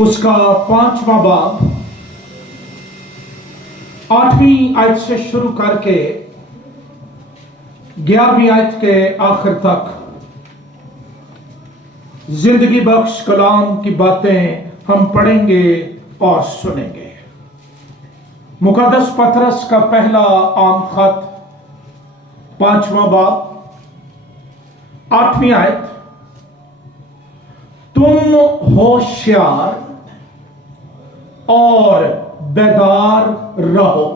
اس کا 5واں باب 8ویں آیت سے شروع کر کے 11ویں آیت کے آخر تک زندگی بخش کلام کی باتیں ہم پڑھیں گے اور سنیں گے۔ مقدس پطرس کا پہلا عام خط 5واں باب 8ویں آیت، تم ہوشیار اور بیدار رہو،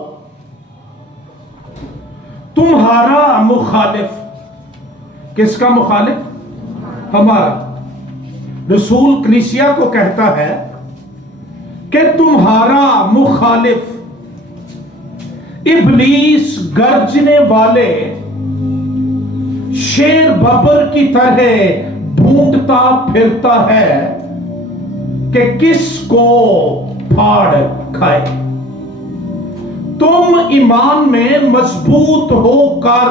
تمہارا مخالف، کس کا مخالف؟ ہمارا۔ رسول کلیسیا کو کہتا ہے کہ تمہارا مخالف ابلیس گرجنے والے شیر ببر کی طرح ڈھونڈتا پھرتا ہے کہ کس کو پھاڑ کھائے۔ تم ایمان میں مضبوط ہو کر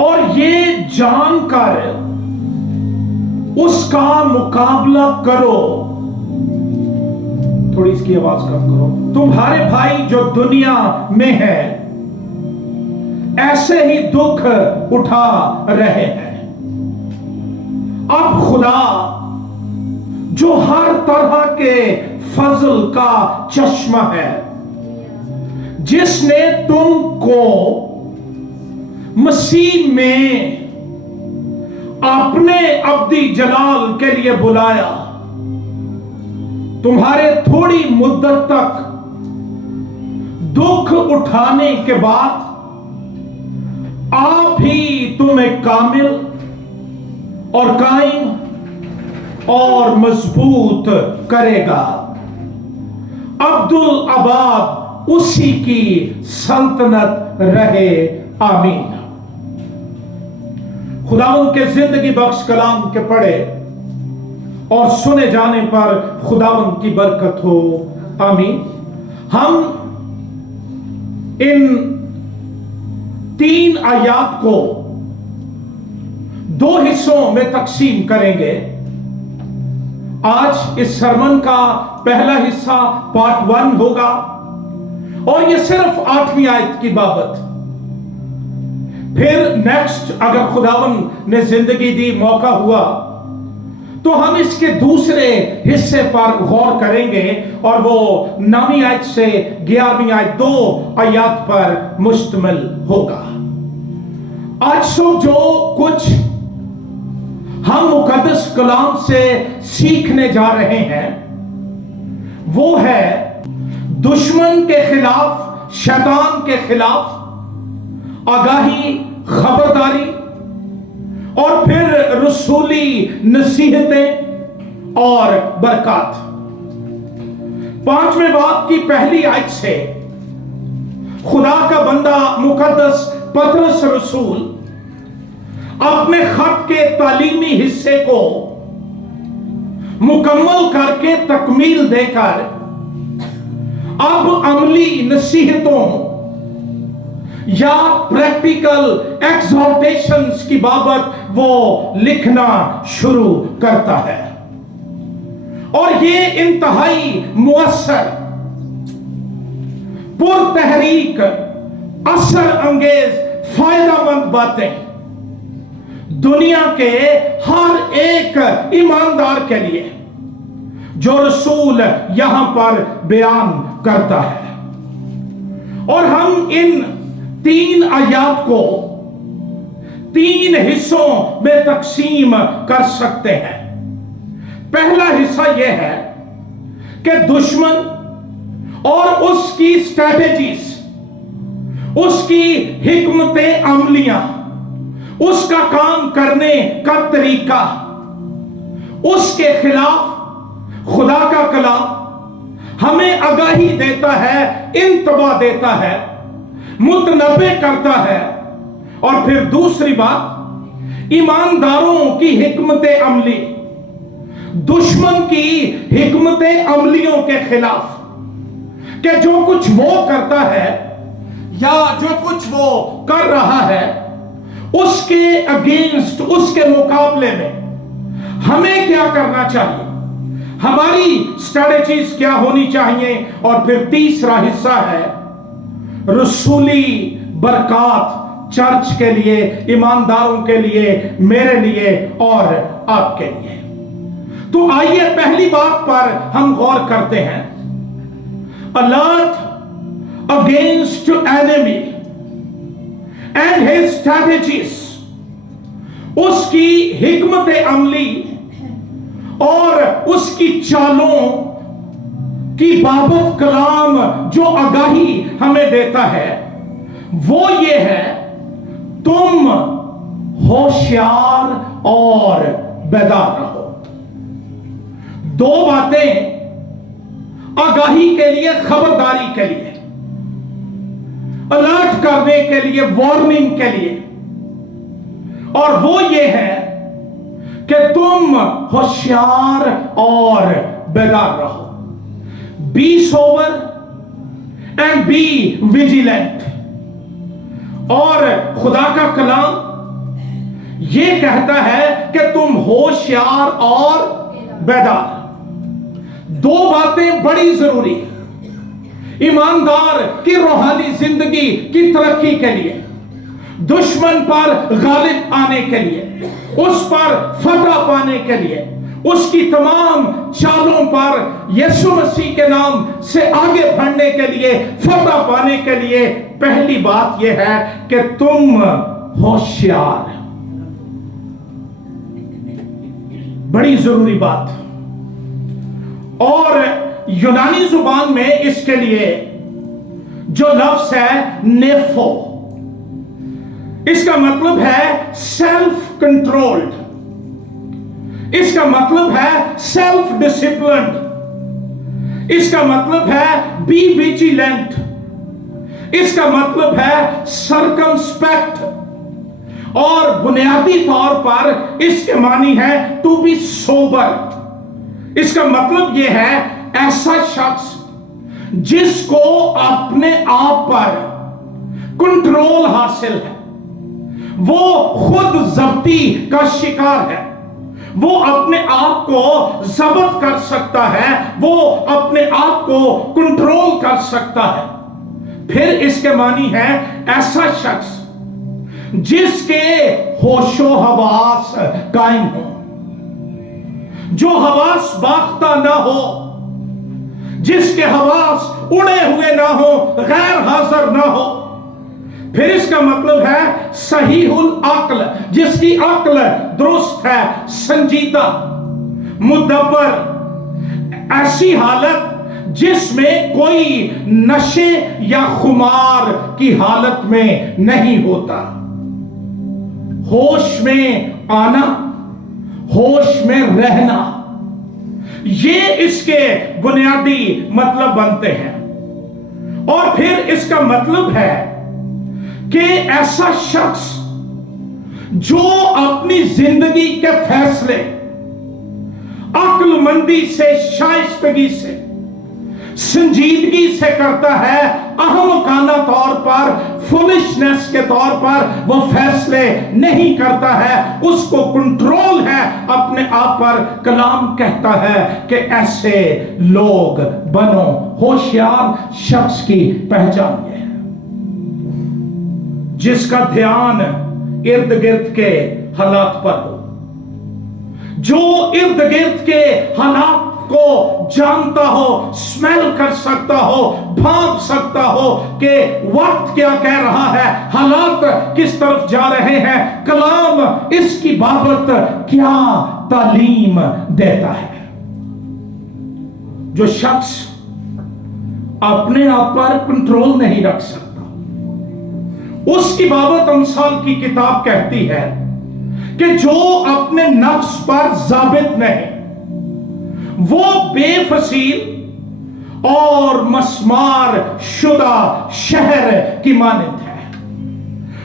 اور یہ جان کر اس کا مقابلہ کرو، تھوڑی اس کی آواز کم کرو، تمہارے بھائی جو دنیا میں ہے ایسے ہی دکھ اٹھا رہے ہیں۔ اب خدا جو ہر طرح کے فضل کا چشمہ ہے، جس نے تم کو مسیح میں اپنے ابدی جلال کے لیے بلایا، تمہارے تھوڑی مدت تک دکھ اٹھانے کے بعد آپ ہی تمہیں کامل اور قائم اور مضبوط کرے گا۔ عبدالآباد اسی کی سلطنت رہے، آمین۔ خداوند کے زندگی بخش کلام کے پڑھے اور سنے جانے پر خداوند کی برکت ہو، آمین۔ ہم ان 3 آیات کو 2 حصوں میں تقسیم کریں گے۔ آج اس سرمن کا پہلا حصہ پارٹ 1 ہوگا اور یہ صرف 8ویں آیت کی بابت۔ پھر نیکسٹ اگر خداوند نے زندگی دی، موقع ہوا تو ہم اس کے دوسرے حصے پر غور کریں گے اور وہ 9ویں آیت سے 11ویں آیت 2 آیات پر مشتمل ہوگا۔ آج جو کچھ ہم مقدس کلام سے سیکھنے جا رہے ہیں وہ ہے دشمن کے خلاف، شیطان کے خلاف آگاہی، خبرداری، اور پھر رسولی نصیحتیں اور برکات۔ 5ویں باب کی پہلی آیت سے خدا کا بندہ مقدس پطرس رسول اپنے خط کے تعلیمی حصے کو مکمل کر کے تکمیل دے کر اب عملی نصیحتوں یا پریکٹیکل ایکزورٹیشنز کی بابت وہ لکھنا شروع کرتا ہے، اور یہ انتہائی مؤثر، پرتحریک، اثر انگیز، فائدہ مند باتیں دنیا کے ہر ایک ایماندار کے لیے جو رسول یہاں پر بیان کرتا ہے۔ اور ہم ان 3 آیات کو 3 حصوں میں تقسیم کر سکتے ہیں۔ پہلا حصہ یہ ہے کہ دشمن اور اس کی اسٹریٹجیز، اس کی حکمت عملیاں، اس کا کام کرنے کا طریقہ، اس کے خلاف خدا کا کلام ہمیں آگاہی دیتا ہے، انتباہ دیتا ہے، متنبہ کرتا ہے۔ اور پھر دوسری بات، ایمانداروں کی حکمت عملی دشمن کی حکمت عملیوں کے خلاف، کہ جو کچھ وہ کرتا ہے یا جو کچھ وہ کر رہا ہے اس کے اگینسٹ، اس کے مقابلے میں ہمیں کیا کرنا چاہیے؟ ہماری اسٹریٹجیز کیا ہونی چاہیے، اور پھر تیسرا حصہ ہے رسولی برکات چرچ کے لیے، ایمانداروں کے لیے، میرے لیے اور آپ کے لیے۔ تو آئیے پہلی بات پر ہم غور کرتے ہیں، alert against enemy and his strategies، اس کی حکمت عملی اور اس کی چالوں کی بابت کلام جو آگاہی ہمیں دیتا ہے وہ یہ ہے، تم ہوشیار اور بیدار رہو۔ دو باتیں آگاہی کے لیے، خبرداری کے لیے، الرٹ کرنے کے لیے، وارننگ کے لیے، اور وہ یہ ہے کہ تم ہوشیار اور بیدار رہو۔ Be sober and be vigilant۔ اور خدا کا کلام یہ کہتا ہے کہ تم ہوشیار اور بیدار۔ دو باتیں بڑی ضروری ہیں ایماندار کی روحانی زندگی کی ترقی کے لیے، دشمن پر غالب آنے کے لیے، اس پر فتح پانے کے لیے، اس کی تمام چالوں پر یسوع مسیح کے نام سے آگے بڑھنے کے لیے، فتح پانے کے لیے پہلی بات یہ ہے کہ تم ہوشیار۔ بڑی ضروری بات۔ اور یونانی زبان میں اس کے لیے جو لفظ ہے نیفو، اس کا مطلب ہے سیلف کنٹرولڈ، اس کا مطلب ہے سیلف ڈسپلنڈ، اس کا مطلب ہے بی ویجیلنٹ، اس کا مطلب ہے سرکمسپیکٹ، اور بنیادی طور پر اس کے معنی ہے ٹو بی سوبر۔ اس کا مطلب یہ ہے ایسا شخص جس کو اپنے آپ پر کنٹرول حاصل ہے، وہ خود ضبطی کا شکار ہے، وہ اپنے آپ کو ضبط کر سکتا ہے، وہ اپنے آپ کو کنٹرول کر سکتا ہے۔ پھر اس کے معنی ہے ایسا شخص جس کے ہوش و حواس قائم ہو، جو حواس باختہ نہ ہو، جس کے حواس اڑے ہوئے نہ ہو، غیر حاضر نہ ہو۔ پھر اس کا مطلب ہے صحیح العقل، جس کی عقل درست ہے، سنجیدہ، مدبر، ایسی حالت جس میں کوئی نشے یا خمار کی حالت میں نہیں ہوتا۔ ہوش میں آنا، ہوش میں رہنا، یہ اس کے بنیادی مطلب بنتے ہیں۔ اور پھر اس کا مطلب ہے کہ ایسا شخص جو اپنی زندگی کے فیصلے عقل مندی سے، شائستگی سے، سنجیدگی سے کرتا ہے، احمقانہ طور پر، فولشنس کے طور پر وہ فیصلے نہیں کرتا ہے، اس کو کنٹرول ہے اپنے آپ پر۔ کلام کہتا ہے کہ ایسے لوگ بنو۔ ہوشیار شخص کی پہچان یہ ہے جس کا دھیان ارد گرد کے حالات پر ہو، جو ارد گرد کے حالات کو جانتا ہو، سمیل کر سکتا ہو، بھانپ سکتا ہو کہ وقت کیا کہہ رہا ہے، حالات کس طرف جا رہے ہیں، کلام اس کی بابت کیا تعلیم دیتا ہے۔ جو شخص اپنے آپ پر کنٹرول نہیں رکھ سکتا، اس کی بابت امثال کی کتاب کہتی ہے کہ جو اپنے نفس پر ضابط نہیں، وہ بے فصیل اور مسمار شدہ شہر کی مانند ہے،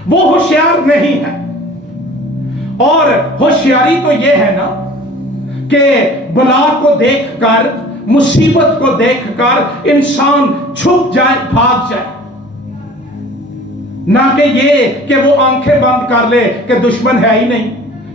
وہ ہوشیار نہیں ہے۔ اور ہوشیاری تو یہ ہے نا کہ بلا کو دیکھ کر، مصیبت کو دیکھ کر انسان چھپ جائے، بھاگ جائے، نہ کہ یہ کہ وہ آنکھیں بند کر لے کہ دشمن ہے ہی نہیں،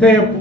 ਤੇ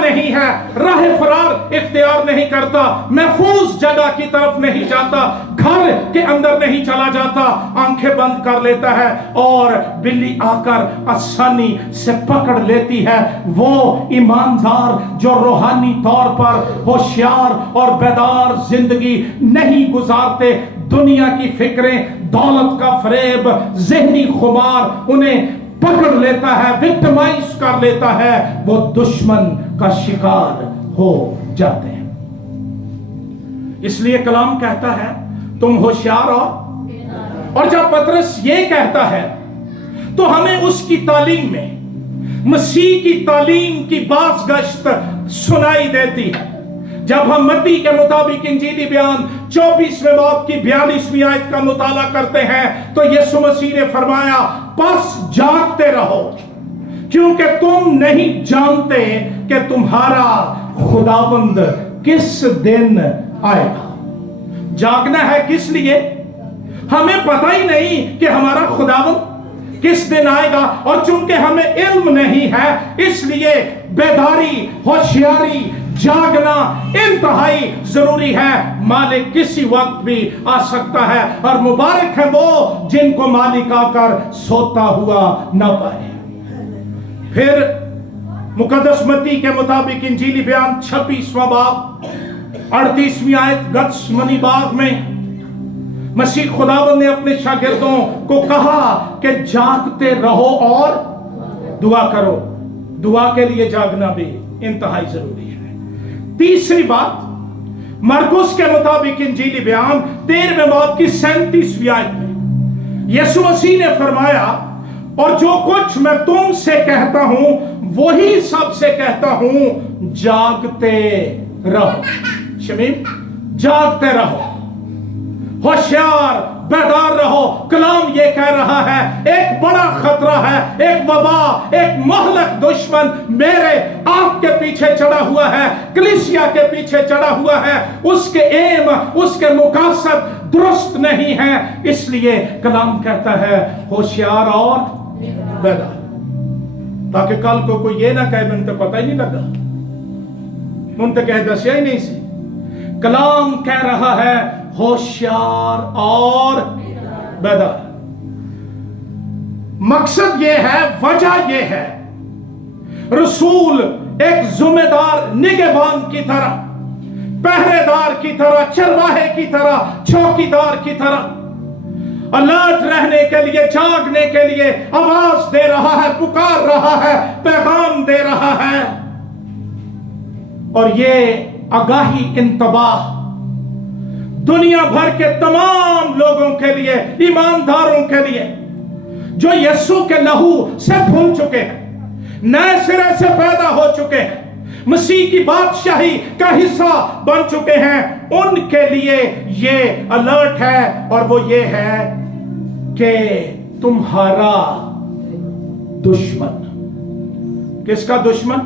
نہیں ہے، راہ فرار اختیار نہیں کرتا، محفوظ جگہ کی طرف نہیں جاتا، گھر کے اندر نہیں چلا جاتا، آنکھیں بند کر لیتا ہے اور بلی آ کر آسانی سے پکڑ لیتی ہے۔ وہ ایماندار جو روحانی طور پر ہوشیار اور بیدار زندگی نہیں گزارتے، دنیا کی فکریں، دولت کا فریب، ذہنی خمار انہیں پکڑ لیتا ہے، وکٹمائز کر لیتا ہے، وہ دشمن کا شکار ہو جاتے ہیں۔ اس لیے کلام کہتا ہے تم ہوشیار اور جب پطرس یہ کہتا ہے تو ہمیں اس کی تعلیم میں مسیح کی تعلیم کی باز گشت سنائی دیتی ہے۔ جب ہم متی کے مطابق انجیلی بیان 24ویں باب کی 42ویں آیت کا مطالعہ کرتے ہیں تو یسوع مسیح نے فرمایا پس جاگتے رہو کیونکہ تم نہیں جانتے کہ تمہارا خداوند کس دن آئے گا۔ جاگنا ہے کس لیے؟ ہمیں پتہ ہی نہیں کہ ہمارا خداوند کس دن آئے گا، اور چونکہ ہمیں علم نہیں ہے اس لیے بیداری، ہوشیاری، جاگنا انتہائی ضروری ہے۔ مالک کسی وقت بھی آ سکتا ہے، اور مبارک ہے وہ جن کو مالک آ کر سوتا ہوا نہ پائے۔ پھر مقدس متی کے مطابق انجیلی بیان 26واں باب 38ویں آیت گتسمنی باغ میں مسیح خداوند نے اپنے شاگردوں کو کہا کہ جاگتے رہو اور دعا کرو۔ دعا کے لیے جاگنا بھی انتہائی ضروری ہے۔ تیسری بات، مرقس کے مطابق انجیلی بیان 13ویں باب کی 37ویں آیت میں یسوع مسیح نے فرمایا اور جو کچھ میں تم سے کہتا ہوں وہی سب سے کہتا ہوں، جاگتے رہو۔ شمیم، جاگتے رہو، ہوشیار بیدار رہو۔ کلام یہ کہہ رہا ہے ایک بڑا خطرہ ہے، ایک وبا، ایک مہلک دشمن میرے آپ کے پیچھے چڑھا ہوا ہے، کلیسیا کے پیچھے چڑھا ہوا ہے۔ اس کے ایم، اس کے مقاصد درست نہیں ہے، اس لیے کلام کہتا ہے ہوشیار اور بیدار، تاکہ کل کو کوئی یہ نہ کہے من تو پتہ ہی نہیں لگا، من تو کہہ دسیا ہی نہیں سی۔ کلام کہہ رہا ہے ہوشیار اور بیدار۔ مقصد یہ ہے، وجہ یہ ہے، رسول ایک ذمہ دار نگہبان کی طرح، پہرے دار کی طرح، چرواہے کی طرح، چوکیدار کی طرح الرٹ رہنے کے لیے، جاگنے کے لیے آواز دے رہا ہے، پکار رہا ہے، پیغام دے رہا ہے۔ اور یہ آگاہی، انتباہ دنیا بھر کے تمام لوگوں کے لیے، ایمانداروں کے لیے جو یسوع کے لہو سے دھل چکے ہیں، نئے سرے سے پیدا ہو چکے ہیں، مسیح کی بادشاہی کا حصہ بن چکے ہیں، ان کے لیے یہ الرٹ ہے، اور وہ یہ ہے کہ تمہارا دشمن، کس کا دشمن؟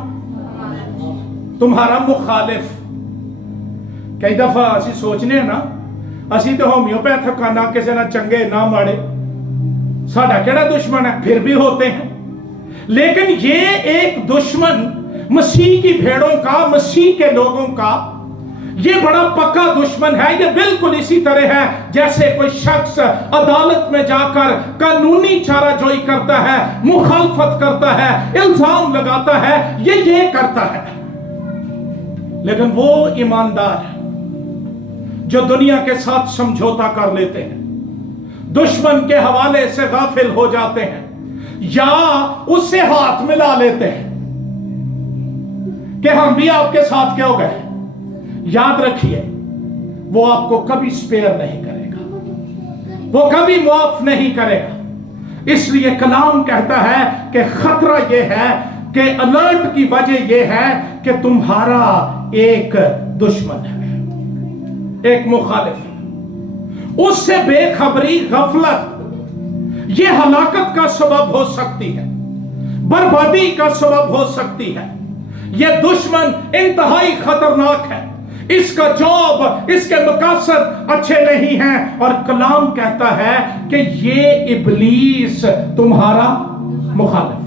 تمہارا مخالف۔ کئی دفعہ اسی سوچنے ہیں نا، اسی تو ہومیوپیتھ کھانا کسی نہ چنگے نہ ماڑے، ساڈا کیڑا دشمن ہے؟ پھر بھی ہوتے ہیں۔ لیکن یہ ایک دشمن مسیح کی بھیڑوں کا، مسیح کے لوگوں کا، یہ بڑا پکا دشمن ہے۔ یہ بالکل اسی طرح ہے جیسے کوئی شخص عدالت میں جا کر قانونی چارہ جوئی کرتا ہے، مخالفت کرتا ہے، الزام لگاتا ہے، یہ کرتا ہے۔ لیکن وہ ایماندار ہے جو دنیا کے ساتھ سمجھوتا کر لیتے ہیں، دشمن کے حوالے سے غافل ہو جاتے ہیں، یا اس سے ہاتھ ملا لیتے ہیں کہ ہم بھی آپ کے ساتھ کیا ہو گئے۔ یاد رکھیے وہ آپ کو کبھی سپیئر نہیں کرے گا، وہ کبھی معاف نہیں کرے گا۔ اس لیے کلام کہتا ہے کہ خطرہ یہ ہے کہ الرٹ کی وجہ یہ ہے کہ تمہارا ایک دشمن ہے، ایک مخالف۔ اس سے بے خبری، غفلت یہ ہلاکت کا سبب ہو سکتی ہے، بربادی کا سبب ہو سکتی ہے۔ یہ دشمن انتہائی خطرناک ہے، اس کا جواب، اس کے مقاصد اچھے نہیں ہیں، اور کلام کہتا ہے کہ یہ ابلیس تمہارا مخالف ہے۔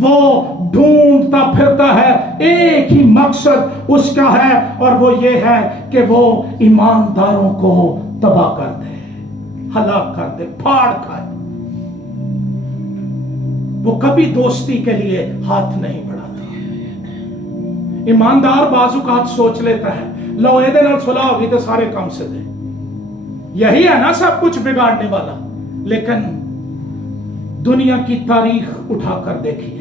وہ ڈھونڈتا پھرتا ہے، ایک ہی مقصد اس کا ہے، اور وہ یہ ہے کہ وہ ایمانداروں کو تباہ کر دے، ہلاک کر دے، پھاڑ کھائے۔ وہ کبھی دوستی کے لیے ہاتھ نہیں بڑھاتا۔ ایماندار بعض اوقات سوچ لیتا ہے لو یہ نال صلح ہوگی تو سارے کام سے دے، یہی ہے نا سب کچھ بگاڑنے والا۔ لیکن دنیا کی تاریخ اٹھا کر دیکھیے،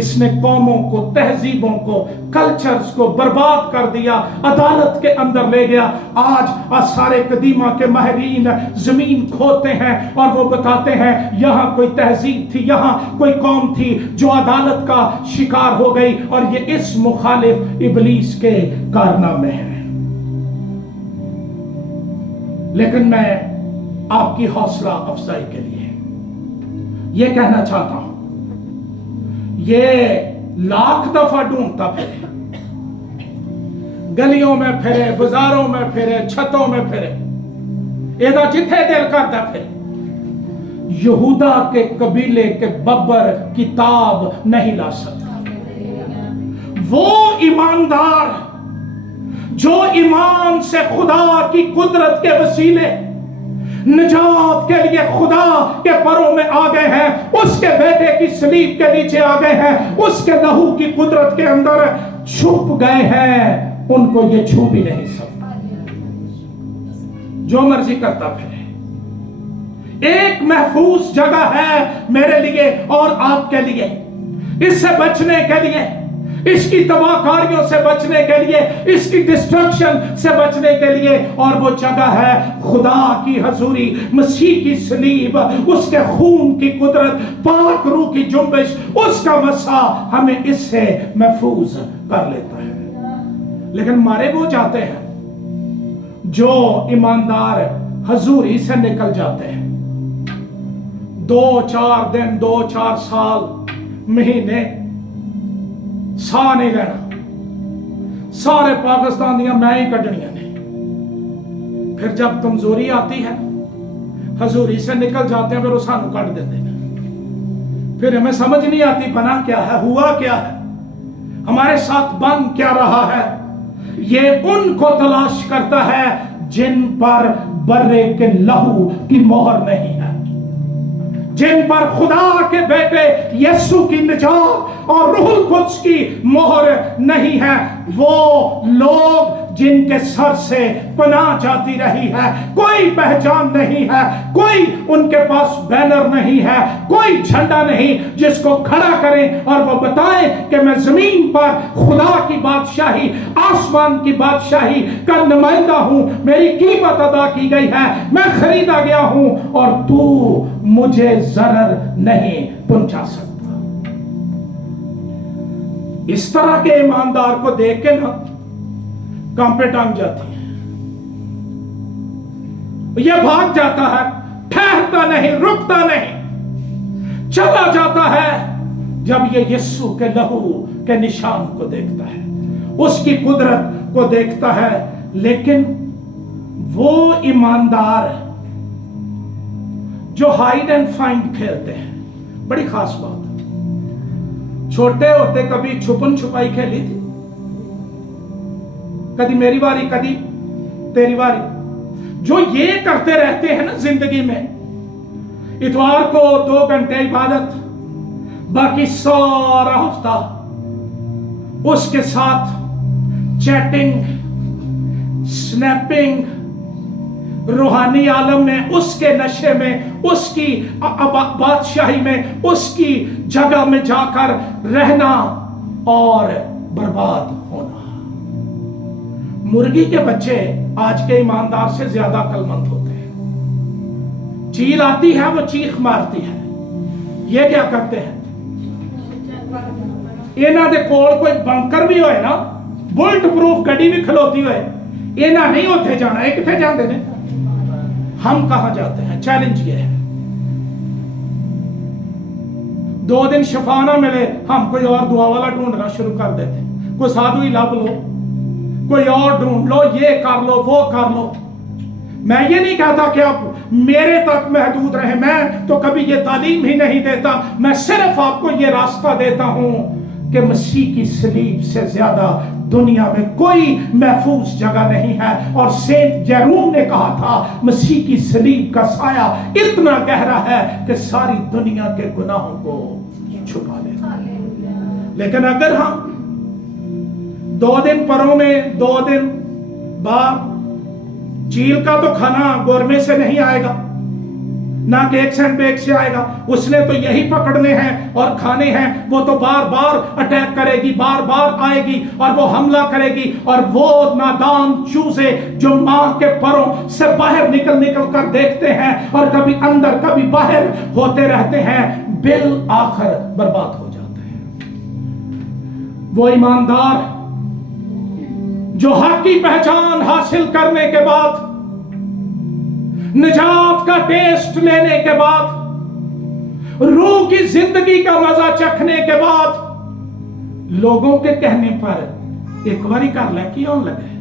اس نے قوموں کو، تہذیبوں کو، کلچرز کو برباد کر دیا، عدالت کے اندر لے گیا۔ آج آثار قدیمہ کے ماہرین زمین کھوتے ہیں اور وہ بتاتے ہیں یہاں کوئی تہذیب تھی، یہاں کوئی قوم تھی جو عدالت کا شکار ہو گئی، اور یہ اس مخالف ابلیس کے کارنامے ہیں۔ لیکن میں آپ کی حوصلہ افزائی کے لیے یہ کہنا چاہتا ہوں، یہ لاکھ دفعہ ڈھونڈتا پھرے، گلیوں میں پھرے، بازاروں میں پھرے، چھتوں میں پھرے، ایدہ جتھے دل کرتا پھرے، یہودا کے قبیلے کے ببر کتاب نہیں لا سکتا۔ وہ ایماندار جو ایمان سے خدا کی قدرت کے وسیلے نجات کے لیے خدا کے پروں میں آ گئے ہیں، اس کے بیٹے کی صلیب کے نیچے آ گئے ہیں، اس کے لہو کی قدرت کے اندر چھپ گئے ہیں، ان کو یہ چھو بھی نہیں سکتا۔ جو مرضی کرتا پھرے، ایک محفوظ جگہ ہے میرے لیے اور آپ کے لیے، اس سے بچنے کے لیے، اس کی تباہ کاریوں سے بچنے کے لیے، اس کی ڈسٹرکشن سے بچنے کے لیے، اور وہ جگہ ہے خدا کی حضوری، مسیح کی صلیب، اس کے خون کی قدرت، پاک روح کی جنبش، اس کا مسا ہمیں اس سے محفوظ کر لیتا ہے۔ لیکن مارے وہ جاتے ہیں جو ایماندار حضوری سے نکل جاتے ہیں، 2-4 دن، 2-4 سال، مہینے سا نہیں لینا، سارے پاکستان دیا میں ہی کٹنیاں نے۔ پھر جب کمزوری آتی ہے حضوری سے نکل جاتے ہیں، پھر وہ سانو کٹ دیتے ہیں، پھر ہمیں سمجھ نہیں آتی بنا کیا ہے، ہوا کیا ہے، ہمارے ساتھ بن کیا رہا ہے۔ یہ ان کو تلاش کرتا ہے جن پر برے کے لہو کی مہر نہیں ہے، جن پر خدا کے بیٹے یسوع کی نجات اور روح القدس کی مہر نہیں ہے، وہ لوگ جن کے سر سے پناہ جاتی رہی ہے، کوئی پہچان نہیں ہے، کوئی ان کے پاس بینر نہیں ہے، کوئی جھنڈا نہیں جس کو کھڑا کریں اور وہ بتائیں کہ میں زمین پر خدا کی بادشاہی، آسمان کی بادشاہی کا نمائندہ ہوں، میری قیمت ادا کی گئی ہے، میں خریدا گیا ہوں، اور تو مجھے ضرر نہیں پہنچا سکتا۔ اس طرح کے ایماندار کو دیکھ کے نا کانپیں ٹنگ جاتی ہیں، یہ بھاگ جاتا ہے، ٹھہرتا نہیں، رکتا نہیں، چلا جاتا ہے جب یہ یسوع کے لہو کے نشان کو دیکھتا ہے، اس کی قدرت کو دیکھتا ہے۔ لیکن وہ ایماندار جو ہائیڈ اینڈ فائنڈ کھیلتے ہیں، بڑی خاص بات ہے۔ چھوٹے ہوتے کبھی چھپن چھپائی کھیلی تھی، کدی میری باری کدی تیری باری، جو یہ کرتے رہتے ہیں نا زندگی میں، اتوار کو 2 گھنٹے عبادت، باقی سارا ہفتہ اس کے ساتھ چیٹنگ، سنیپنگ، روحانی عالم میں، اس کے نشے میں، اس کی بادشاہی میں، اس کی جگہ میں جا کر رہنا اور برباد ہونا۔ مرغی کے بچے آج کے ایماندار سے زیادہ عقلمند ہوتے ہیں۔ چیل آتی ہے، وہ چیخ مارتی ہے، یہ کیا کرتے ہیں، اینا دے کول کوئی بنکر بھی ہوئے نا، بلٹ پروف گڑی بھی کھلوتی ہوئے، اینا نہیں ہوتے جانا، ایک کتے جاندے نے، ہم کہاں جاتے ہیں؟ چیلنج یہ ہے۔ 2 دن شفا نہ ملے، ہم کوئی اور دعا والا ڈھونڈنا شروع کر دیتے ہیں، کوئی سادھو ہی لب لو، کوئی اور ڈھونڈ لو، یہ کر لو، وہ کر لو۔ میں یہ نہیں کہتا کہ آپ میرے تک محدود رہیں، میں تو کبھی یہ تعلیم ہی نہیں دیتا، میں صرف آپ کو یہ راستہ دیتا ہوں کہ مسیح کی صلیب سے زیادہ دنیا میں کوئی محفوظ جگہ نہیں ہے۔ اور سینٹ جیروم نے کہا تھا مسیح کی صلیب کا سایہ اتنا گہرا ہے کہ ساری دنیا کے گناہوں کو چھپا لیتا ہے۔ لیکن اگر ہم 2 دن پروں میں 2 دن بعد، چیل کا تو کھانا گورمے سے نہیں آئے گا، نہ کہ ایک سینڈ بیگ سے آئے گا، اس نے تو یہی پکڑنے ہیں اور کھانے ہیں، وہ تو بار بار اٹیک کرے گی، بار بار آئے گی اور وہ حملہ کرے گی، اور وہ نادان چوزے جو ماں کے پروں سے باہر نکل کر دیکھتے ہیں اور کبھی اندر کبھی باہر ہوتے رہتے ہیں، بالآخر برباد ہو جاتے ہیں۔ وہ ایماندار جو حق کی پہچان حاصل کرنے کے بعد، نجات کا ٹیسٹ لینے کے بعد، روح کی زندگی کا مزہ چکھنے کے بعد، لوگوں کے کہنے پر ایک باری کر لے کیوں لگے،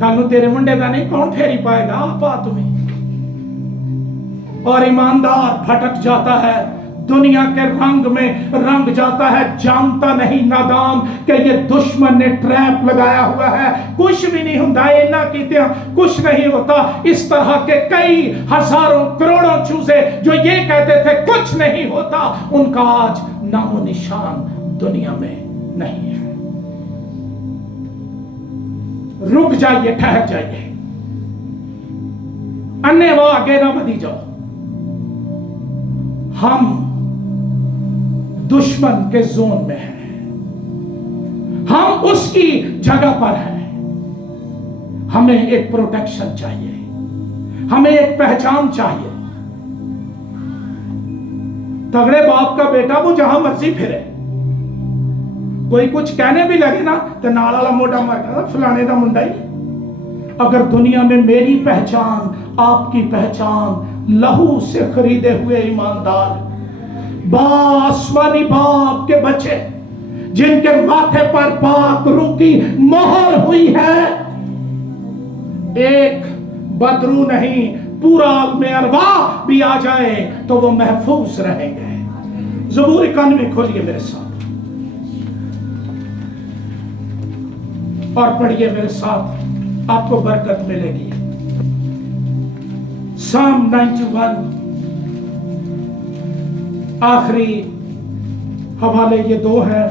کالو تیرے منڈے دا نہیں کون پھیری پائے گا آپا تمہیں، اور ایماندار بھٹک جاتا ہے، دنیا کے رنگ میں رنگ جاتا ہے، جانتا نہیں نادان کہ یہ دشمن نے ٹریپ لگایا ہوا ہے، کچھ بھی نہیں ہوتا، اینا کیتے ہیں کچھ نہیں ہوتا۔ اس طرح کے کئی ہزاروں کروڑوں چوزے جو یہ کہتے تھے کچھ نہیں ہوتا، ان کا آج نام و نشان دنیا میں نہیں ہے۔ رک جائیے، ٹھہر جائیے، انے وہ آگے نہ بدھی جاؤ۔ ہم دشمن کے زون میں ہیں، ہم اس کی جگہ پر ہیں، ہمیں ایک پروٹیکشن چاہیے، ہمیں ایک پہچان چاہیے۔ تگڑے باپ کا بیٹا وہ جہاں مرضی پھرے، کوئی کچھ کہنے بھی لگے نا تو نال والا موٹا مر گیا فلانے دا منڈا ہی۔ اگر دنیا میں میری پہچان، آپ کی پہچان لہو سے خریدے ہوئے ایماندار آسمانی باپ کے بچے جن کے ماتھے پر پاک روح کی مہر ہوئی ہے، ایک بدرو نہیں پورا عالم ارواح بھی آ جائے تو وہ محفوظ رہیں گے۔ زبور 91 کھولیے میرے ساتھ اور پڑھیے میرے ساتھ، آپ کو برکت ملے گی۔ سام 91 آخری حوالے یہ 2 ہیں،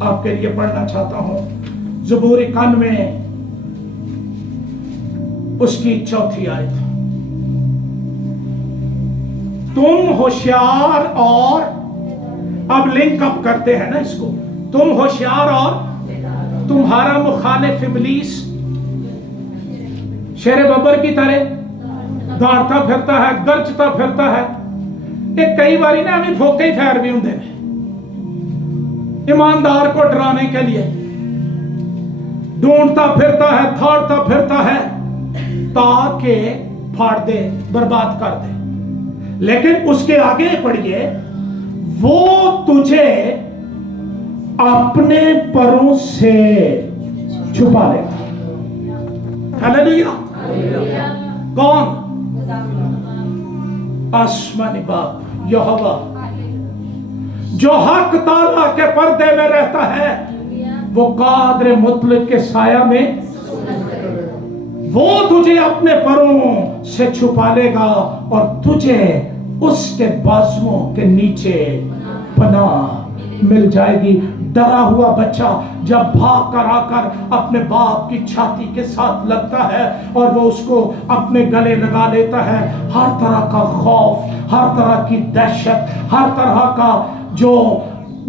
آپ کے لیے پڑھنا چاہتا ہوں۔ زبور 91 اس کی 4 آیت، تم ہوشیار اور، اب لنک اپ کرتے ہیں نا اس کو، تم ہوشیار اور تمہارا مخالف ابلیس شیر ببر کی طرح دوڑتا پھرتا ہے، گرجتا پھرتا ہے۔ ایک کئی باری نا ہمیں بھوکے ہی پھیر بھی ہوں دے ایماندار کو ڈرانے کے لیے، ڈھونڈتا پھرتا ہے، تھاڑتا پھرتا ہے تاکہ پھاڑ دے، برباد کر دے۔ لیکن اس کے آگے پڑھیے، وہ تجھے اپنے پروں سے چھپا لے گا۔ ہلیلویا۔ کون؟ آسمانی باپ یہوہ جو حق تعالیٰ کے پردے میں رہتا ہے، وہ قادر مطلق کے سایہ میں، وہ تجھے اپنے پروں سے چھپا لے گا اور تجھے اس کے بازوؤں کے نیچے پناہ مل جائے گی۔ ڈرا ہوا بچہ جب بھاگ کر آ کر اپنے باپ کی چھاتی کے ساتھ لگتا ہے اور وہ اس کو اپنے گلے لگا لیتا ہے، ہر طرح کا خوف، ہر طرح کی دہشت، ہر طرح کا جو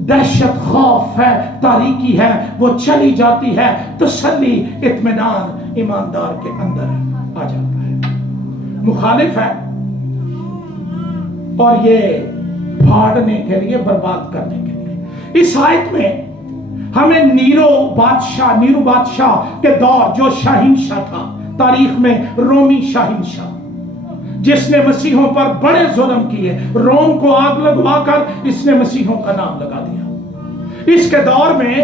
دہشت، خوف ہے، تاریکی ہے، وہ چلی جاتی ہے۔ تسلی، اطمینان ایماندار کے اندر آ جاتا ہے۔ مخالف ہے اور یہ پھاڑنے کے لیے، برباد کرنے کے لیے۔ اس آیت میں ہمیں نیرو بادشاہ کے دور، جو شاہنشاہ تھا تاریخ میں، رومی شاہنشاہ، جس نے مسیحوں پر بڑے ظلم کیے، روم کو آگ لگوا کر اس نے مسیحوں کا نام لگا دیا۔ اس کے دور میں